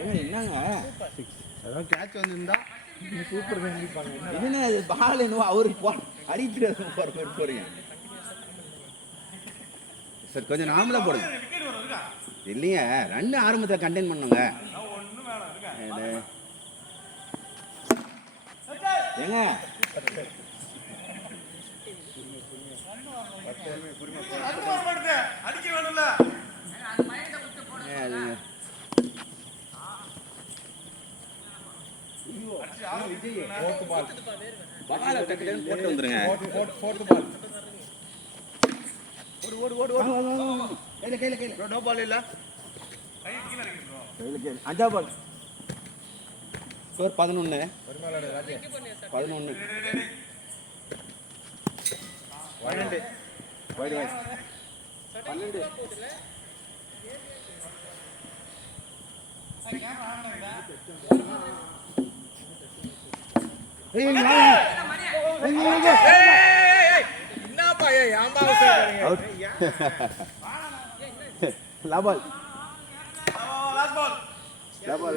ஏங்க என்னங்க அதான் கேட்ச் வந்திருந்தா சூப்பர் கண்டிப்பாங்க. என்ன அது பால் என்னவோ அவருக்கு அடிக்கிறது போறீங்க சார். கொஞ்சம் நார்மலாக போடுங்க. இல்லைங்க ரன் ஆரம்பத்தில் கண்டெயின் பண்ணுங்க. ஏங்க போட்டு வந்துருங்க. அஞ்சா பால் ஸ்கோர் 11. 11 12 wide wide 12. என்னப்பா லபால் லபால் லபால்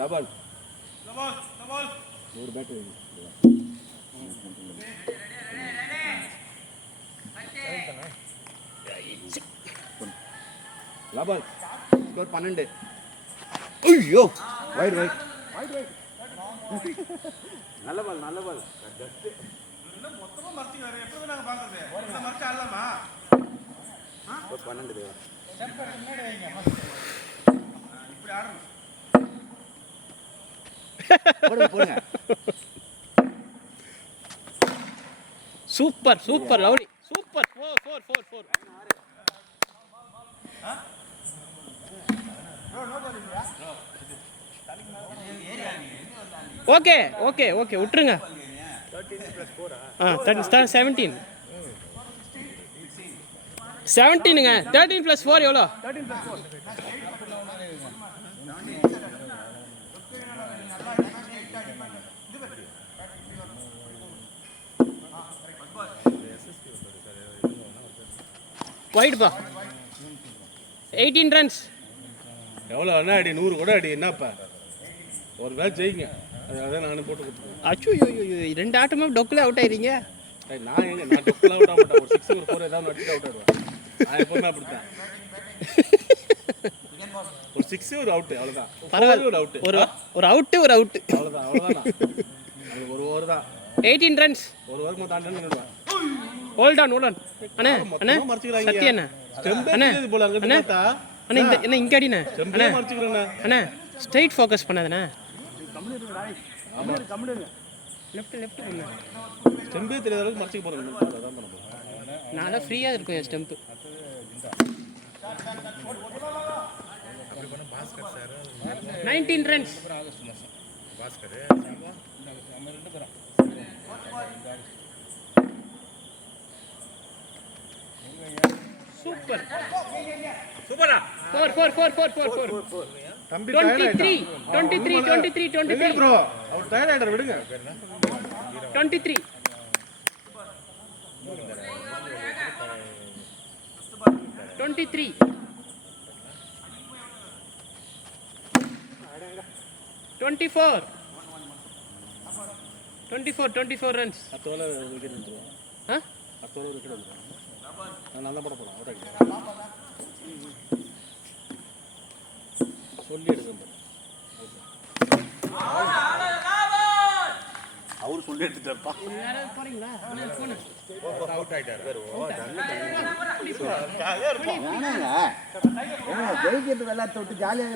லபால் ஒரு பேட் லபால் ஸ்கோர் 12. ஐயோ வைட் வைட் நல்ல பால் நல்ல பால். மொத்தமா மறைச்சிக்கிறாரு. எப்படி நாங்க பாக்குறது? இந்த மறைச்ச ஆடலாமா? 12 தேவா. செம்பர் முன்னாடி வைங்க. இப்படி ஆடணும். போடுங்க. Super super lovely super 4. Okay okay okay விட்டுருங்க. 17 17ங்க. 13 + 4 எவ்வளோ? 13 + 4 வைடுப்பா. 18 ரன்ஸ். எவ்வளோ அண்ணா அடி 100 கூட அடி என்னப்பா ஒரு மேட்ச் ஜெயிங்க. அதான் நானும் போட்டு கொடுத்துருவேன். அச்சோ ஐயோ 2 ஆட்டமே டொக்கில் அவுட் ஆயிடுறீங்க. நான் டொக்கில் அவுட் ஆக மாட்டேன். ஒரு 6 ஒரு 4 ஏதாவது அடிச்சுட்டு அவுட் ஆயிடுவேன். நான் எப்பவுமே அப்படித்தான். ஒரு 6 ஒரு அவுட் அவ்வளோதான். பரவாயில்ல ஒரு அவுட் ஒரு அவுட்டு அவ்வளோதான் அது ஒரு ஓவர் தான். 18 ரன்ஸ். ஒரு ஓவர் தாண்டி நின்றுடுவேன். ஹோல்ட் ஆன் அண்ணே அண்ணே சத்யா அண்ணே அண்ணே அண்ணே அண்ணே என்ன இங்க அடிண்ணே அண்ணே அண்ணே ஸ்ட்ரைட் ஃபோக்கஸ் பண்ணாதண்ணே. லெஃப்ட் அண்ணே ஸ்டெம்பே தெரியாத அளவுக்கு மறைச்சிக்க போகிறேன். நான் தான் ஃப்ரீயாக இருக்கும் என் ஸ்டெம்ப்பு. 19 ரன்ஸ். சூப்பர் சூப்பரா 4 தம்பி 23 ப்ரோ அவர் டயர்ட் ஆயிட்டார். விடுங்க. 23 24 ரன்ஸ். 10 ஓவர் விக்கெட் வந்துருவோம். 10 ஓவர் விக்கெட் வந்துருவோம். நான் நல்லா போட போகிறேன். சொல்லி எடுக்கணும். அவர் சொல்லி எடுத்துட்டாருப்பா. போறீங்களா? அவுட் ஆயிட்டாரு. ஜெயிக்கிறது விளையாட்டு விட்டு ஜாலியாக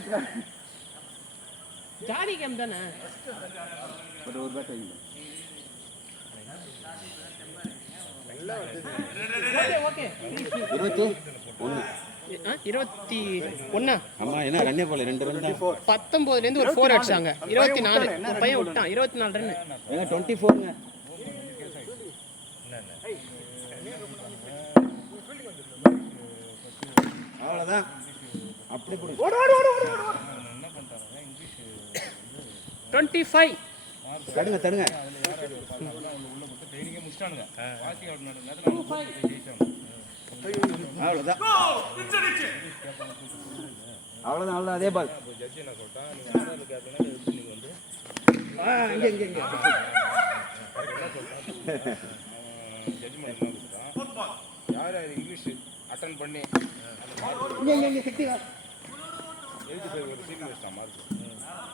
ஜாலி கேம் தானே. ஒரு பேட் வைங்க. ஓகே 21 ஆமா என்ன ரன்னே போல 2 ரன் தான். 19ல இருந்து ஒரு 4 அடிச்சாங்க. 24 ஒரு பையன் விட்டான். 24 ரன். ஏங்க 24ங்க. அவ்வளவுதான். அப்படி போடு. 25 தடுங்க தடுங்க. அவ்வளோதான் அவ்வளோதான் அதே பால். ஜட்ஜி என்ன சொல்லிட்டான், நீங்க ஆர்டர் கேட்கணும் எடுத்து நீங்க வந்து இங்கே ஜட்ஜ்மெண்ட் என்ன கொடுத்தான், யார் யார் இங்கிலீஷ் அட்டன் பண்ணி இங்கே சிக்ஸ்டி எழுதி போய் ஒரு சீட் வச்சிட்டான் மார்க்.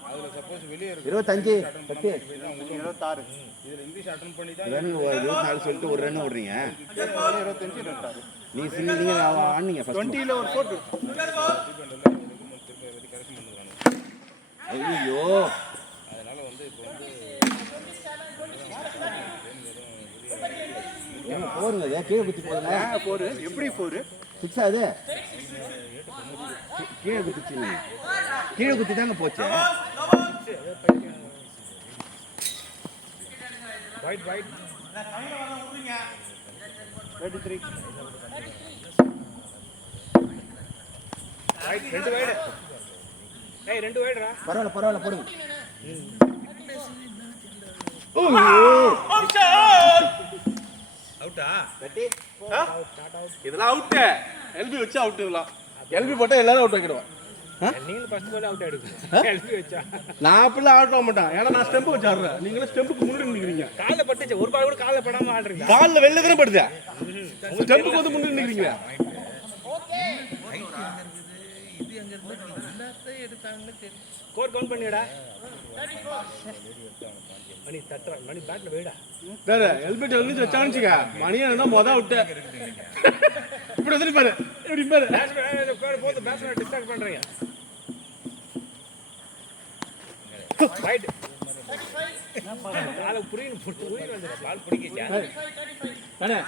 அதில் சப்போஸ் வெளியே 25 26 இதில் இங்கிலீஷ் அட்டன் பண்ணி தான் 24 சொல்லிட்டு ஒரு ரன் விடுறீங்க. 25 ரன் ஆகுது. நீங்கள் ஆனீங்க 20ல் ஒரு போட்டு. கரெக்ஷன் பண்ணுவாங்க. ஐயோ அதனால வந்து இப்போ வந்து போருங்க கீழே குத்தி போதுங்க. போரு எப்படி போரு சிக்ஸ் அது கீழே குத்திச்சு. கீழே குத்தி தாங்க போச்சு. Wide wide 33 wide 2 wide. ஏய் 2 வைட்ரா. பரவாயில்ல போடுங்க. அவுட்டா இதெல்லாம் அவுட்டு. எல்பி வச்சு அவுட். இதெல்லாம் எல்பி போட்டால் எல்லாரும் அவுட் ஆக்கிடுவோம். நீங்க ஃபர்ஸ்ட் பால் அவுட் ஆயிடுங்க. எல்பி வச்சா நான் அப்படிலாம் அவுட் ஆக மாட்டேன். ஏன்னா நான் ஸ்டெம்பு வச்சு ஆடுறேன். நீங்களும் ஸ்டெம்புக்கு முன்னாடி நிற்கிறீங்க. கால்ல பட்டுச்சு. ஒரு பால் கூட கால்ல படாம ஆடுறீங்க. காலில் வெளில தானே படுது. ஸ்டெம்புக்கு வந்து முன்னாடி நிற்கிறீங்க. Score count பண்ணிடா. மணி தட்டுற மணி பேட்ல போயிடா. வேற ஹெல்மெட் எழுதி வச்சானுச்சுக்க மணியா இருந்தா மொதல் அவுட்டு. இப்படி வந்து பாரு, இப்படி பாரு. பேட்ஸ்மேன் போது பேட்ஸ்மேன் டிஸ்ட்ராக்ட் பண்றீங்க. ரைட். கால புரியணும் போட்டு உயிர் வந்து பால் பிடிக்கச்சா. அண்ணே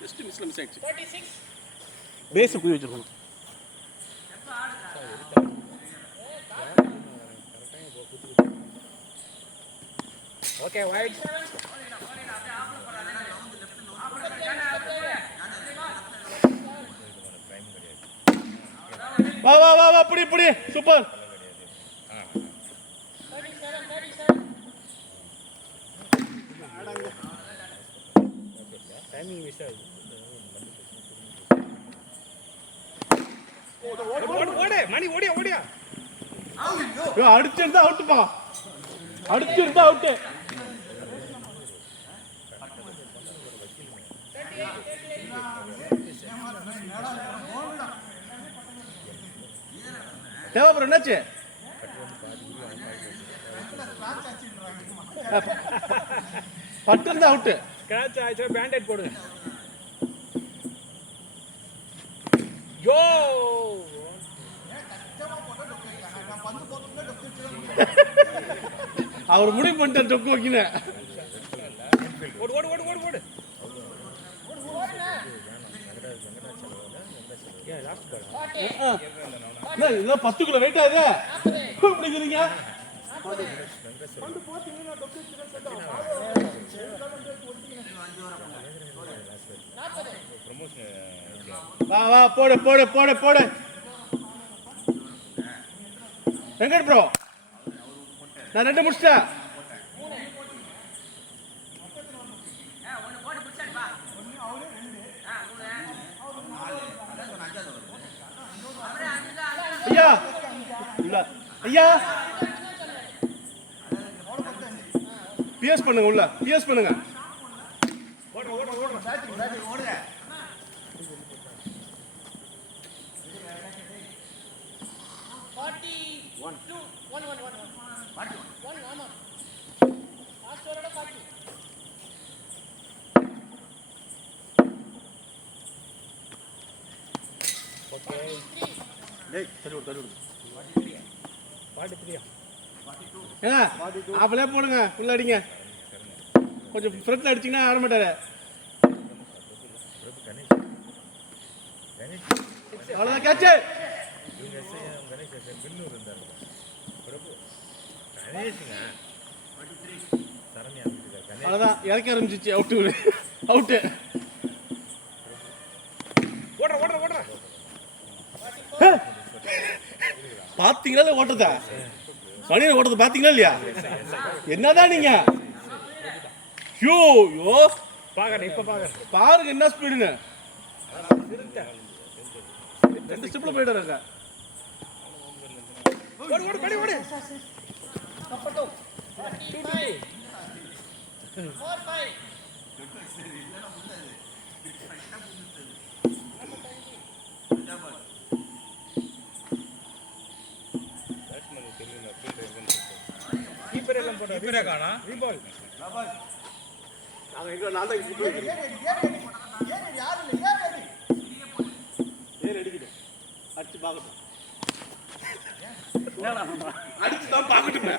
ஜஸ்ட் மிஸ்ல மிஸ் ஆயிடுச்சு. பேஸ் போய் வச்சிருக்கணும். Okay wide. வா வா வா வா புடி புடி சூப்பர். டைமிங் மிஸ் ஆகுது. ஓடு மணி ஓடியா ஓடியா. அடிச்சிருந்தா அவுட்டுப்பா. அடிச்சிருந்தா அவுட்டு. தேவைப்படுற என்னாச்சு? பட்டு இருந்தா அவுட்டு. ஸ்கிராட்ச் ஆயிடுச்சா பேண்டேட் போடுங்க. யோ அவர் முடிவு பண்ணிட்டார் டொக்கு வைக்கினேன். ஓடு ஓடு ஓடு ஓடு ஓடு. ஏன் லாஸ்ட் பால் இதெல்லாம் 10 கிலோ வெயிட் ஆகுது. பிடிக்கிறீங்க. வா வா போடு போடு போடு போடு. வெங்கட் ப்ரோ நான் 2 முடிச்சிட்டேன். ஐயா இல்ல ஐயா பிஎஸ் பண்ணுங்க. உள்ள பிஎஸ் பண்ணுங்க. ஓடு ஓடு ஓடு. ஓடுங்க. அப்படியே போடுங்க. உள்ள அடிங்க. கொஞ்சம் ஃப்ரண்ட்ல அடிச்சிங்கன்னா ஆட மாட்டாரு. அவ்வளோதான் கேட்சு. அவ்வளோதான் இறக்க ஆரம்பிச்சிச்சு. Out out. ஓடுற ஓடுற ஓடுற. பார்த்தீங்களா ஓட்டதா? மணியை ஓட்டத்தை பார்த்தீங்களா இல்லையா? என்னதான் நீங்க யோ யோ பாருங்க என்ன ஸ்பீடுங்க. 2 ஸ்டெப்ல போயிடுறாங்க. அடிச்சு பார்க்கட்டும். அடிச்சுதான் பார்க்கட்டுமே.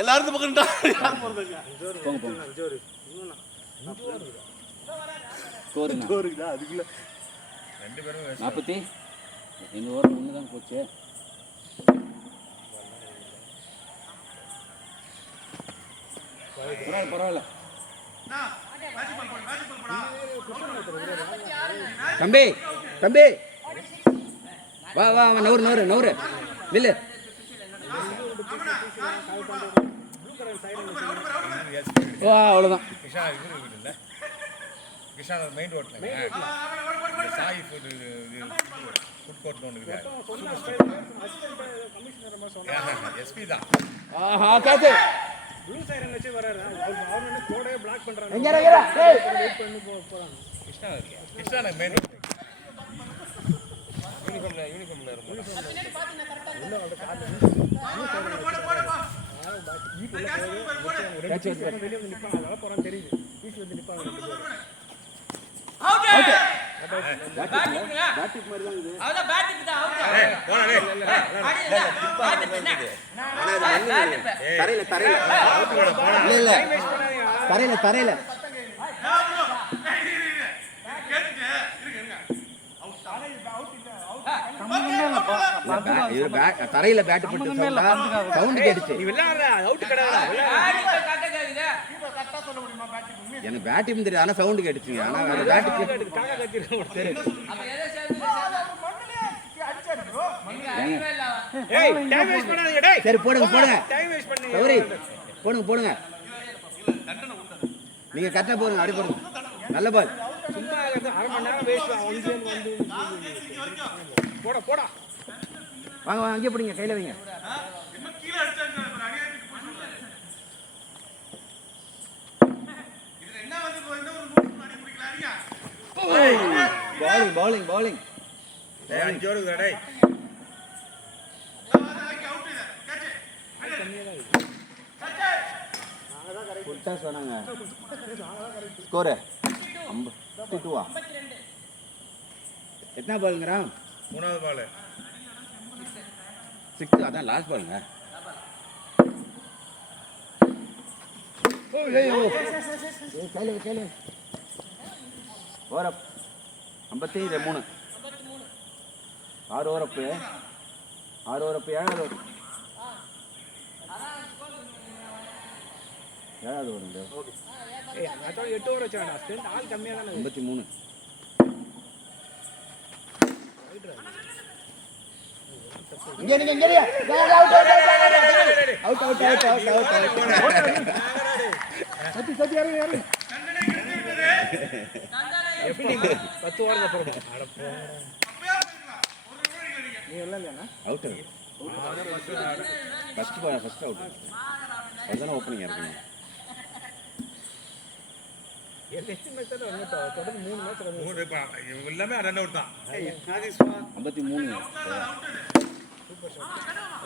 எல்லாரும் பக்கம்டா. யார் போறதுங்க? கோருங்க அதுக்குள்ள 2 பேரும் 40 எங்க ஓரம் ஒன்று தான் போச்சு. பரவாயில்ல தம்பி தம்பி வா வா நவுறு நவுறு நவுறு நில்லு. வா அவ்வளோதான். கிருஷ்ணா மெயின் ரோட்ல சாய் ஃபுட் கோர்ட் ஒன்று எஸ்பி தான். ஆஹா காத்து ப்ளூ சைரன் வச்சு வராரு. அவர் வந்து கோடே பிளாக் பண்றாங்க. எங்கடா எங்கடா டேய் வெயிட் பண்ணி போறாங்க. கிருஷ்ணா மெயின் ரோட் யூனிஃபார்ம்ல இருக்கும். வெளியே வந்து நிப்பாங்க. அதெல்லாம் போறான்னு தெரியுது. வீட்டுல வந்து நிப்பாங்க. பேட்டிக் மாதிரி தான் இது. அவதான் பேட்டிக் தான் அவுட். போடா டேய். தரையில தரையில இல்ல இல்ல தரையில தரையில தரையில பேட் போட்டு சவுண்ட் கேட்டுச்சு. எனக்கு பேட்டிங் தெரியாது ஆனா சவுண்ட் கேட்டுச்சுங்க. ஆனா அது பேட்டுக்கு சரி போடுங்க போடுங்க சௌரி போடுங்க போடுங்க. நீங்க கரெக்டா போடுங்க. அப்படி போடுங்க. நல்ல பால். சும்மா அரை மணி நேரம் வேஸ்ட் வந்து போடா போடா. வாங்க வாங்க அங்கே பிடிங்க கையில வைங்க. Bowling bowling bowling. 5 ஓவருக்கு டேய். புட்டா சொன்னாங்க. ஸ்கோர் 52. எத்தனை பாலுங்கறா? 3வது பால் 6. அதான் லாஸ்ட் பாலுங்க. கையில கையில ஓரப் 53. 6 ஓரப்பு 6 ஓரப்பு 7வது ஓவர் 7வது ஓவர். ஏய் அதான் 8 ஓவர் வச்சாடா. ஸ்ட்ரென்த் ஆள் கம்மியா தான. 53. இங்க நீங்க இங்க out out out out out out. சத்தி சத்தி யாரு யாரு எப்படி 10 ஓவர் அப்புறம் அட போ. நீ எல்லாம் இல்லனா அவுட். First out. அதுதான் ஓப்பனிங் இருக்குங்க. டெஸ்ட் மேட்ச் தான் வந்து தொடர்ந்து 3 மேட்ச் வந்து 3 எல்லாமே ரன் அவுட் தான். 53.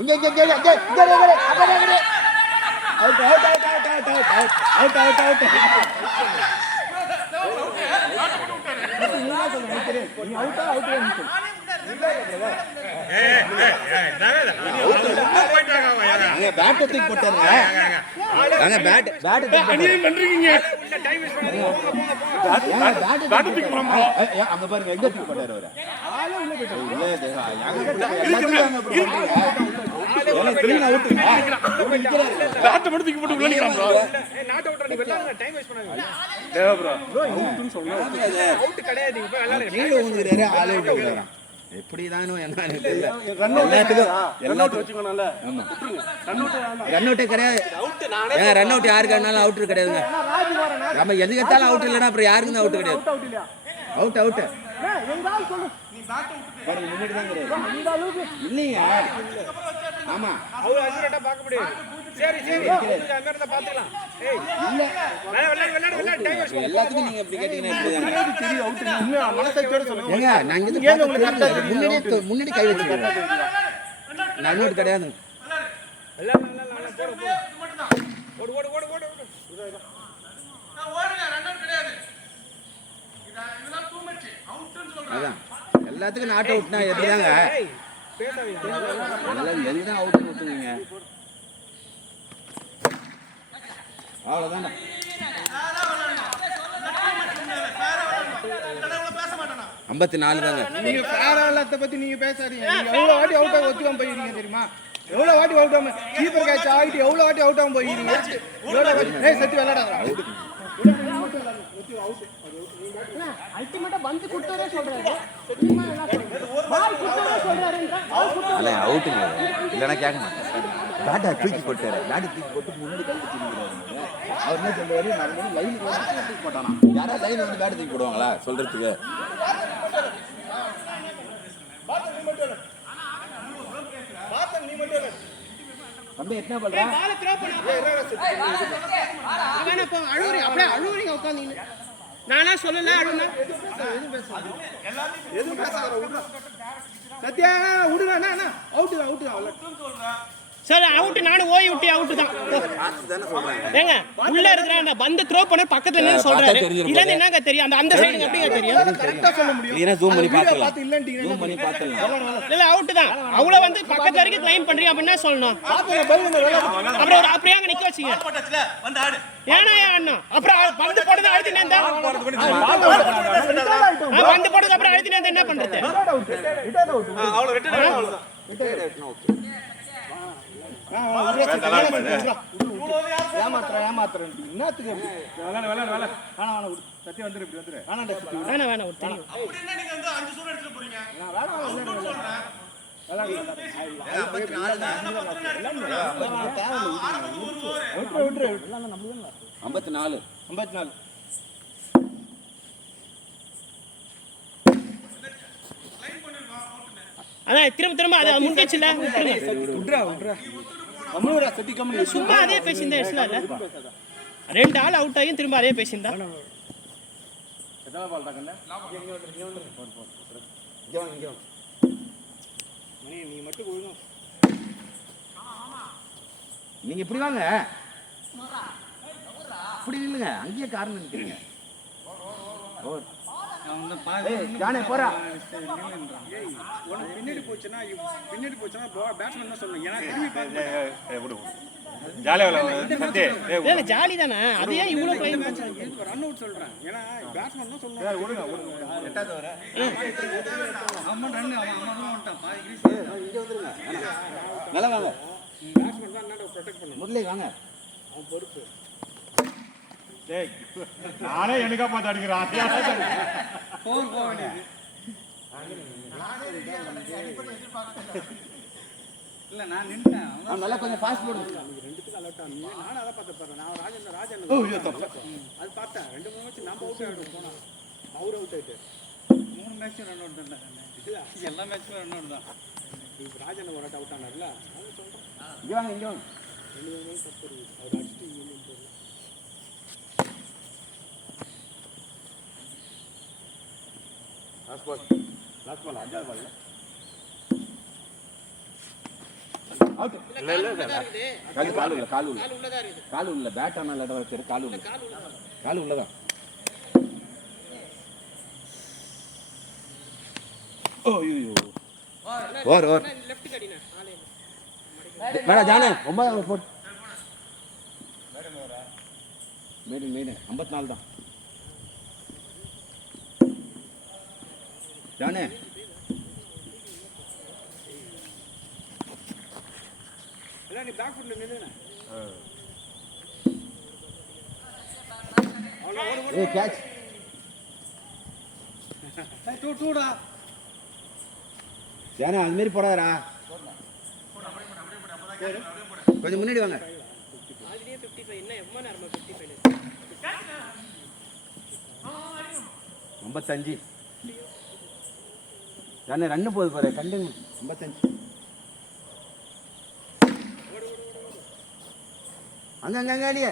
இங்க இங்க இங்க இங்க இங்க out out out out out out out out out. நீ அவுட் அவுட் போயிட்டாங்க அவன் யாரா? அங்க பேட் தூக்கி போட்டாருங்க. அங்க பேட் அநியாயம் பண்றீங்க. டைம் வேஸ்ட் பண்ணி பேட் தூக்கி போறாங்க. அங்க பாருங்க எங்க தூக்கி போட்டாரு அவரு. ஆளே உள்ள போயிட்டாரு. இல்ல இது அங்க எல்லாத்தையும் அங்க போறாங்க. கிளீன் அவுட் பேட்டை மட்டும் தூக்கி போட்டு உள்ள நிக்கிறான் bro. நாட் அவுட் நீ வெள்ளாங்க டைம் வேஸ்ட் பண்ணாதீங்க தேவ bro. அவுட் கிடையாது நீங்க போய் விளையாடுங்க கீழே ஊந்துறாரு ஆளே விட்டுறாரு எப்படிதானோ என்னன்னு தெரியல எல்லாத்துக்கும் ரன் அவுட் வச்சுக்கோனல்ல ரன் அவுட்டே கிடையாது ஏங்க ரன் அவுட் யாருக்கானாலும் அவுட் கிடையாதுங்க நம்ம எதுக்கு எடுத்தாலும் அவுட் இல்லைன்னா அப்புறம் யாருக்கும் அவுட் கிடையாது அவுட் அவுட் முன்னாடி தான் கிடையாது இல்லைங்க ஆமா அவர் அக்யூரேட்டா பார்க்க முடியாது சரி சரி அங்க இருந்தா பாத்துக்கலாம் ஏய் இல்ல விளையாடு டைம் வேஸ்ட் எல்லாத்துக்கும் நீங்க இப்படி கேட்டீங்கன்னா எப்படிதாங்க தெரியும் அவுட் உண்மையா மனசாட்சியோட சொல்லுங்க ஏங்க நான் இங்க முன்னாடி கை வச்சிருக்கேன் ரன் அவுட் கிடையாது ஓடு ஓடு ஓடு ஓடு அதான் எல்லாத்துக்கும் நாட் அவுட்னா எப்படிதாங்க ஏய் பேசாதீங்க எல்லாம் எதுதான் அவுட் ஊத்துவீங்க அவ்வளவுதான் 54 தாங்க நீங்க ஃபேர் ஆலத்தை பத்தி நீங்க பேசாதீங்க. நீங்க எவ்வளவு வாட்டி அவுட் ஆக ஒத்துக்காம போயிருக்கீங்க தெரியுமா? எவ்வளவு வாட்டி அவுட் ஆகாம கீப்பர் கேட்ச் ஆகிட்டு எவ்வளவு வாட்டி அவுட் ஆகாம போயிருக்கீங்க? எவ்வளவு வாட்டி ஏய் சத்தி விளையாடாத. அல்டிமேட்டா பந்து குடுத்ததே சொல்றாரு சும்மா என்ன சொல்றாரு பால் குடுத்ததே சொல்றாருன்றா பால் குடுத்ததே அல்ல அவுட்டுங்க இல்லைன்னா கேட்க மாட்டேன் பேட்டை தூக்கி போட்டாரு பேட்டை தூக்கி போட்டு முன்னாடி கை வச்சிருக்கிறாரு அவர் என்ன சொல்றாரு நான் வந்து லைன் தூக்கி போட்டானா யாராவது லைன் வந்து பேட்டை தூக்கி போடுவாங்களா சொல்றதுக்கு தம்பி என்ன பண்ற பால் த்ரோ பண்ணா அவன போ அழுவுறீங்க அப்படியே அழுவுறீங்க உட்கார்ந்தீங்க நானா சொல்லல அழுனா எதுவும் பேசாத விடுறா. சத்யா விடுங்க அண்ணா அவுட் அவுட் சரி அவுட் நானும் ஓய் விட்டு அவுட் தான் ஏங்க உள்ள இருக்கிற பந்து த்ரோ பண்ண பக்கத்துல நின்னு சொல்றாரு இல்ல என்னங்க தெரியும் அந்த அந்த சைடுங்க எப்படிங்க தெரியும் கரெக்டா சொல்ல முடியும். கிளியரா ஜூம் பண்ணி பார்த்து பார்க்கலாம் இல்லன்ட்டீங்க. ஜூம் பண்ணி பார்க்கலாம் இல்ல அவுட் தான் அவள வந்து பக்கத்துல வரைக்கும் கிளைம் பண்றீங்க அப்படின்னா சொல்லணும் அப்புறம் ஒரு அப்படியே அங்க நிக்க வச்சீங்க ஏன்னா அண்ணா அப்புறம் பந்து போடுறது அழுத்தினே இருந்தா பந்து போடுறது அப்புறம் அழுத்தினே இருந்தா என்ன பண்றது ஏமாத்துறேன் என்னத்துக்கு சத்யா வந்துரு இப்படி வந்துரு வேணாம் வேணாம் ஒரு தெரியும் ஐம்பத்தி நாலு அதான் திரும்ப அது முடிஞ்சிச்சுல சும்மா அதே பேசியிருந்தா இல்ல ரெண்டு ஆள் அவுட் ஆகியும் திரும்ப அதே பேசியிருந்தா நீங்க இப்படி வாங்க இப்படி இல்லைங்க அங்கேயே காரணம் நிற்கிறீங்க ஜானே போறா பின்னாடி போச்சுன்னா பேட்ஸ்மேன் தான் சொல்லணும். ஏன்னா திரும்பி பார்த்து ஜாலியா விளையாடு சத்தி ஜாலி தானே அது ஏன் இவ்வளவு பயம் ரன் அவுட் சொல்றேன். ஏன்னா பேட்ஸ்மேன் தான் சொல்லணும். நல்லா வாங்க பேட்ஸ்மேன் தான் என்ன ப்ரொடெக்ட் பண்ணணும். முதல்ல வாங்க நானே எனக்கா பார்த்து அடிக்கிறேன் இல்ல நான் நின்னுட்டேன். நல்லா கொஞ்சம் ஃபாஸ்ட் போடுங்க ரெண்டுத்துக்கு அலர்ட் ஆனீங்க. நானும் அத பார்த்தேன். நான் ராஜன் அது பார்த்தேன். 2-3 மேட்ச் நாம அவுட் ஆயிடும் போனா. அவர் அவுட் ஆயிட்டாரு. 3 மேட்ச் ரன் அவுட் தான். எல்லா மேட்ச்லயும் ரன் அவுட் தான். இப்போ ராஜன் ஒரு அவுட் ஆனார்ல. அது சொல்றேன். இங்க வாங்க இங்க வாங்க 2 மேட்ச் தப்பு இருக்கு. அவர் அடிச்சிட்டு யூனியன் போறல. லாஸ்ட் பால் அஞ்சாவது பால் அவுட் கால் உள்ள பேட் ஆன இடம் வச்சிரு கால் உள்ளதான் ஓய்யோ ஓர் லெஃப்ட் கடினா வேடா ஜானே 9 போட் மேடு 54 தான் ஜானே நீ பேக் ஃபுட்ல நில்லுண்ணே. ஏய் கேட்ச் டூடா. ஏன்னா அது மாதிரி போடாதடா. கொஞ்சம் முன்னாடி வாங்க. ஆல்ரெடியே 55 என்ன எம்மா நேரமா 55 55 ஏன்னா ரன்னு போகுது பாரு கண்டு 55 அங்க அடியே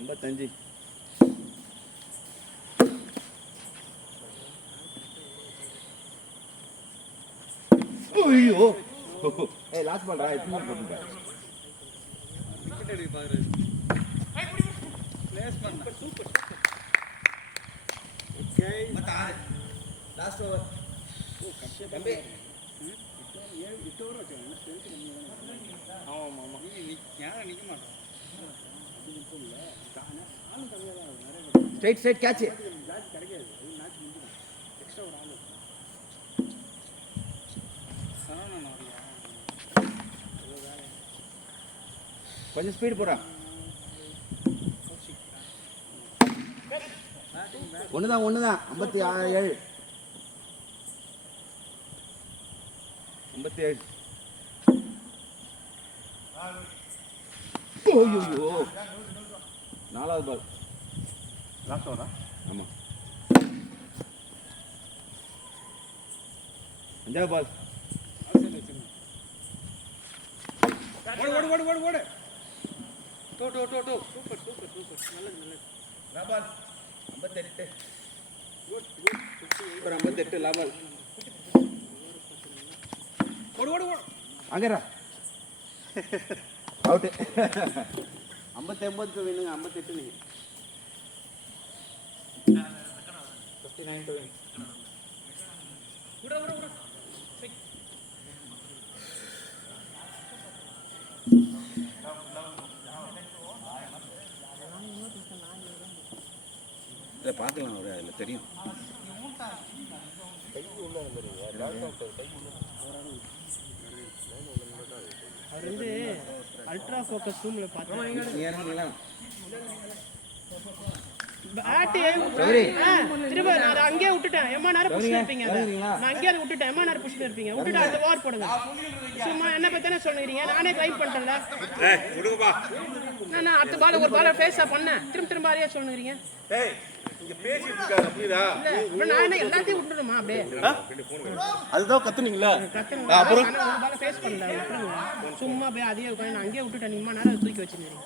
55 ஐயோ ஏய் லாஸ்ட் பால்டா எத்தனை போட்டுங்க விக்கெட் எடுக்க பாரு. பிளேஸ் பண்ண. சூப்பர். ஓகே. Last over. ஓ கஷ்ட தம்பி. இட்டு ஓவர் வச்சாங்க. ஸ்ட்ரென்த் கம்மியா. ஆமா. நீ யாரா நிக்க மாட்டோம். அது நிக்கும் இல்ல. ஆளு கம்மியா தான் நிறைய. ஸ்ட்ரைட் கேட்ச் பேட் கிடைக்காது. அது மேட்ச் முடிஞ்சிடும். எக்ஸ்ட்ரா ஒரு ஆளு. சரவணன் வரியா? கொஞ்சம் ஸ்பீடு போடா ஒண்ணுதான் 57 ஐயோ 4வது பால் லாஸ்ட் ஓவரா ஆமா 5வது பால் ஓடு. டோ. சூப்பர். நல்லது. லாபால் 58 சூப்பர் 58 லாபால் ஓடு. அங்கடா அவுட் 59 வேணுங்க 58 நீங்க 59 to win இதை பார்க்கலாம் ஒரு அதில் தெரியும் அவர் வந்து அல்ட்ரா ஃபோக்கஸ் ரூம்ல பார்த்தோம். திரும்ப நான் அங்கேயே விட்டுட்டேன். எம்மா நேரம் புஷ் இருப்பீங்க. நான் அங்கேயே விட்டுட்டேன். எம்மா நேரம் புஷ் இருப்பீங்க. விட்டுட்டு அடுத்த ஓவர் போடுங்க. சும்மா என்ன பத்தி என்ன சொல்லுறீங்க? நானே கிளைம் பண்ணிட்டேன்ல. நான் அடுத்த பால் ஒரு பால் ஃபேஸா பண்ணேன். திரும்ப அதையே சொல்லுறீங்க. நான் என்ன எல்லாத்தையும் விட்டுடுமா அப்படியே? அதுதான் கத்துனீங்களா? அப்புறம் பால் ஃபேஸ் பண்ணல. சும்மா அப்படியே அதையே நான் அங்கேயே விட்டுட்டேன். நீங்க நேரம் தூக்கி வச்சிருந்தீங்க.